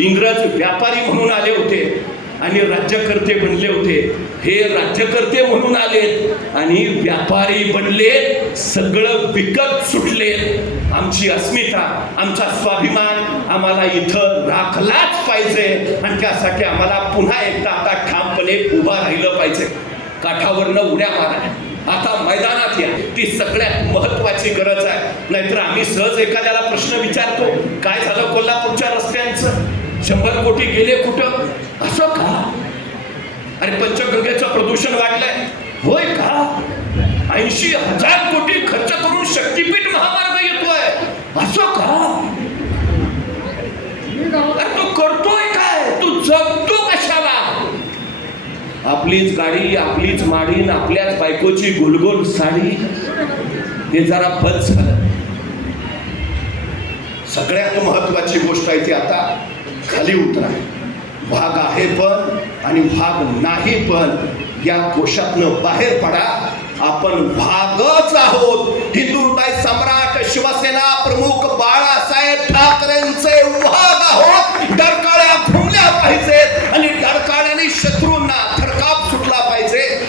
इंग्रज व्यापारी म्हणून आले होते आणि राज्यकर्ते बनले होते. हे राज्यकर्ते म्हणून आलेत आणि व्यापारी बनले, सगळं विकत सुटले. आमची अस्मिता, आमचा स्वाभिमान आम्हाला इथं राखलाच पाहिजे आणि त्यासाठी आम्हाला पुन्हा एकदा आता ठामपणे उभा राहिलं पाहिजे. काठावरनं उड्या मारा, आता मैदानात या, ती सगळ्यात महत्वाची गरज आहे. नाहीतर आम्ही सहज एखाद्याला प्रश्न विचारतो, काय झालं कोल्हापूरच्या रस्त्यांचं, 100 कोटी गेले कुठं, असं का? अरे पंचगंगेचं प्रदूषण वाढलंय, होय का? 80,000 कोटी खर्च करून शक्तीपीठ महामार्ग येतोय, असं का? अरे तू करतोय काय, तू जगतो कशाला? आपलीच गाडी, आपलीच माडी, आपल्याच बायकोची गुलगुल साडी, हे जरा बस झालं. सगळ्यात महत्वाची गोष्ट आहे ती आता खाली उतरा. भाग आहे पण आणि भाग नाही पण, या कोशातनं बाहेर पडा. आपण भागच आहोत. हिंदू